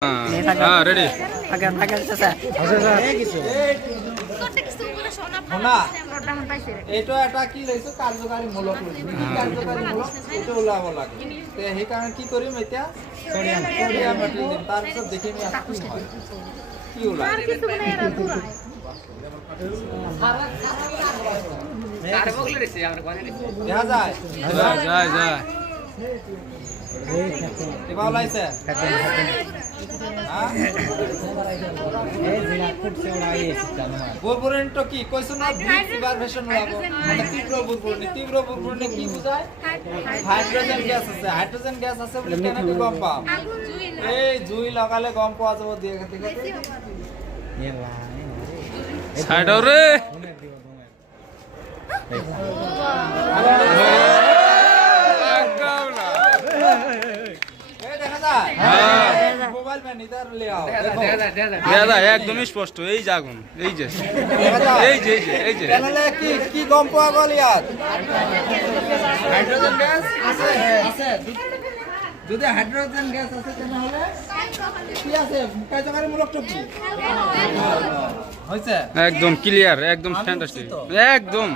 ready এইটো এটা কি লৈছো কাৰ্যকাৰী মূলক লৈছো কাৰ্যকাৰী মূলক এইটো ওলাব লাগে সেইকাৰণে কি কৰিম এতিয়া সোডিয়াম মেটেল দিম তাৰপিছত দেখিম কি হয় কি ওলায় দেখা যায় কিবা ওলাইছে বুৰবুৰণিটো কি কৈছো না ভাইব্ৰেশন ওলাব মানে তীব্ৰ বুৰবুৰণি কি বুজায় হাইড্ৰোজেন গেছ আছে বুলি কেনেকৈ গম পাম এই জুই লগালে গম পোৱা যাব দিয়ে সাইডৰ ৰে মোবাইল में इधर ले आओ দাদা একদম স্পষ্ট এই জাগুন এই যে তাহলে কি গম পাওয়া গল ইয়াত হাইড্রোজেন গ্যাস আছে যদি হাইড্রোজেন গ্যাস আছে তাহলে কি আছে কার্যকারী মূলকটা কি হইছে একদম ক্লিয়ার একদম ফ্যান্টাস্টিক একদম